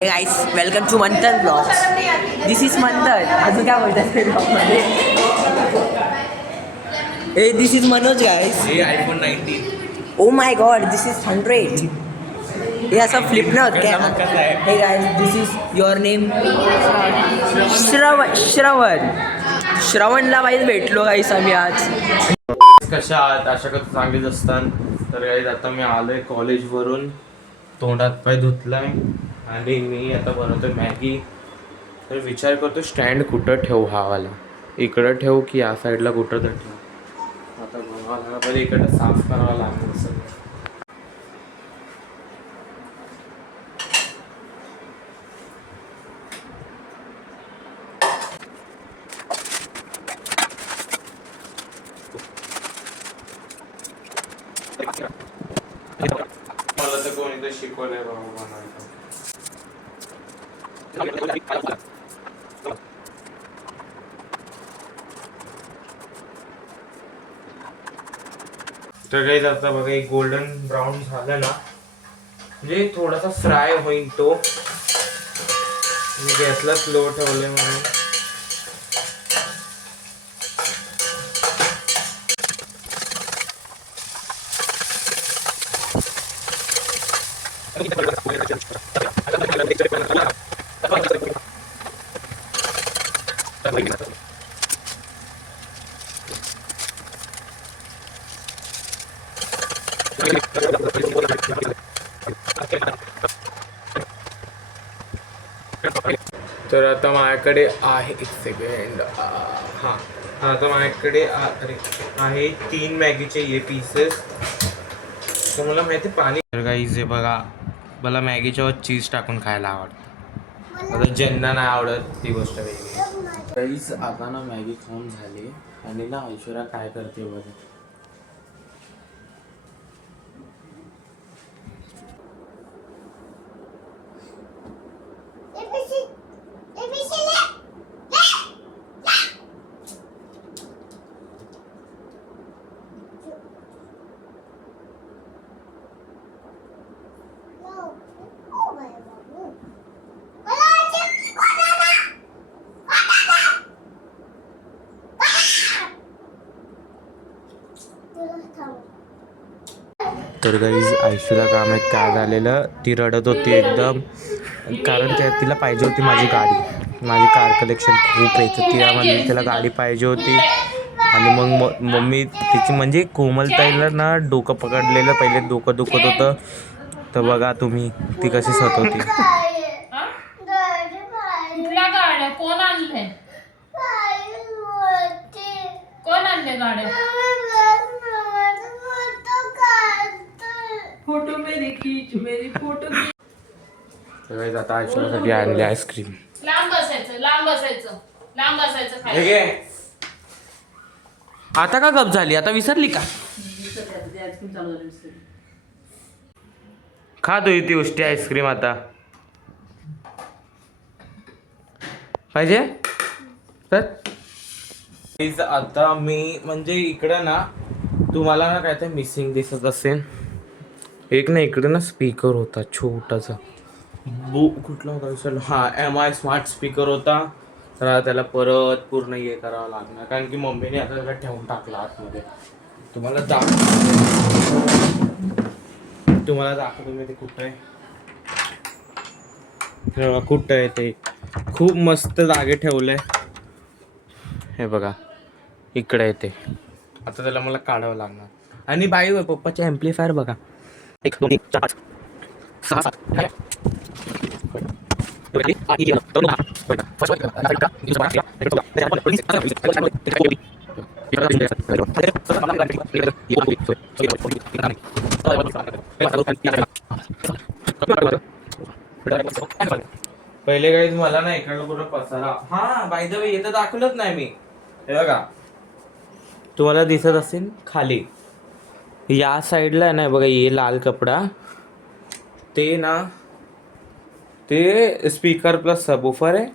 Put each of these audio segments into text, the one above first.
Guys welcome to Manthan blogs. This is Manthan. अजून काय बोलतात ते ब्लॉगमध्ये? Eh this is Manoj guys. हे iPhone 19. Oh my god this is 100. हे असं फ्लिप नाही होत काय? हे guys this is your name. श्रवणला वाईज भेटलो गाइस आम्ही आज. कशा आहात? आशा करतो चांगलीच असतात. तर गाईज आता मी आलोय कॉलेजवरून, तोंडात पाय धुतलाय आणि मी आता बनवतोय मॅगी. तर विचार करतो स्टँड कुठं ठेवू, हावाला इकडं ठेवू की या साईडला कुठं तर ठेवू. आता बनवायला लागणार, पहिले इकडं साफ करावं लागणार सगळं. मला तर कोणी तर शिकवलंय बाबा बनवायचं. तर काही आता बघा एक गोल्डन ब्राऊन झालं ना, म्हणजे थोडासा फ्राय होईल तो. मी गॅसला स्लो ठेवले म्हणून. तर आता माझ्याकडे आहे, एक सेकंड, हां आता माझ्याकडे आहे 3 मॅगीचे हे पीसेस. तर मला माहिती पाणी. तर गाईज हे बघा, मला मॅगीच्यावर चीज टाकून खायला आवडतं. आता ज्यांना नाही आवडत ती गोष्ट वेगळी. गाईज आता ना मॅगी खाऊन झाली आणि ना ऐश्वर्या काय करते बघा. तर गाईज ऐश्वर्या काय माहीत काय झालेलं, ती रडत होती एकदम, कारण तिला पाहिजे होती माझी गाडी. माझी कार कलेक्शन खूप यायचं, तिला म्हणली तिला गाडी पाहिजे होती. आणि मग मम्मी तिची म्हणजे कोमलताईला ना डोकं पकडलेलं, पहिले डोकं दुखत होतं. तर बघा तुम्ही ती कशी सतवती. कोण आणले? कोण आणले गाड्या? फोटो मेरी खींच, मेरी फोटो. तर आता ऐश्वर्यासाठी आणली आईस्क्रीम. लांब बसायचं, लांब बसायचं, लांब बसायचं खायला. आता का गप झाली? आता विसरली का? खा तू ती उष्टी आईस्क्रीम आता पाहिजे तर. आता मी म्हणजे इकडं ना तुम्हाला ना काय ते मिसिंग दिसत असेल. एक ना इकडे ना स्पीकर होता छोटासा, कुठला होता विसरलो. हां, MI स्मार्ट स्पीकर होता. तर त्याला परत पूर्ण हे करावं लागणार, कारण की मम्मीने आता त्याला ठेवून टाकला आतमध्ये. तुम्हाला दाखवतो मी ते कुठं आहे. कुठं आहे ते, खूप मस्त जागे ठेवलंय. हे बघा इकडे आहे ते. आता त्याला मला काढावं लागणार. आणि बाई पप्पाचे ॲम्प्लिफायर बघा, 1 2 3 4 5 6 7 पहिले काही मला ना इकडलं कुठं पसारा. हा बाय द वे येतं दाखवलंच नाही मी. हे बघा तुम्हाला दिसत असेल खाली या साईडला आहे ना, बघा हे लाल कपडा, ते ना ते स्पीकर प्लस सबवूफर आहे.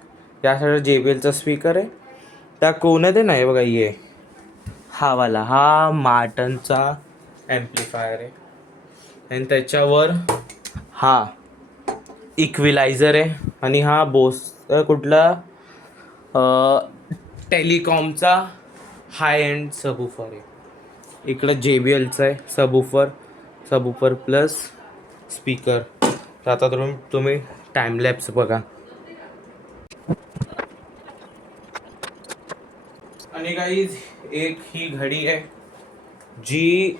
या साईडला JBLचा स्पीकर आहे. त्या कोणात आहे ना हे बघा, ये हा वाला, हा मार्टनचा ॲम्प्लिफायर आहे. आणि त्याच्यावर हा इक्विलायझर आहे आणि हा बोस कुठला टेलिकॉमचा हाय एंड सबवूफर आहे. इकडं JBLचा आहे सबवूफर प्लस स्पीकर. तर आता तुम्ही टाइमलॅप्स बघा. आणि गाईज एक ही घडी आहे जी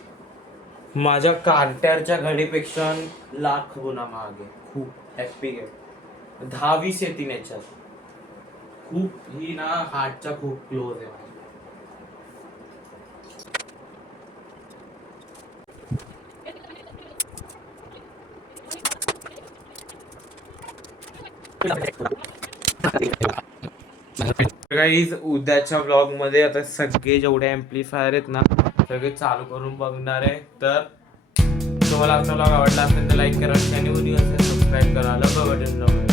माझ्या कार्टरच्या घडीपेक्षा लाख गुणा महाग आहे. खूप एपिक आहे. 10-20 येतील याच्यात. खूप ही ना हार्टच्या खूप क्लोज आहे. गाईज उद्याच्या ब्लॉग मध्ये आता सगळे जेवढे एम्प्लिफायर आहेत ना सगळे चालू करून बघणार आहे. तर तुम्हाला आजचा ब्लॉग आवडला असेल तर लाईक करा, चॅनल सबस्क्राईब करा, बटन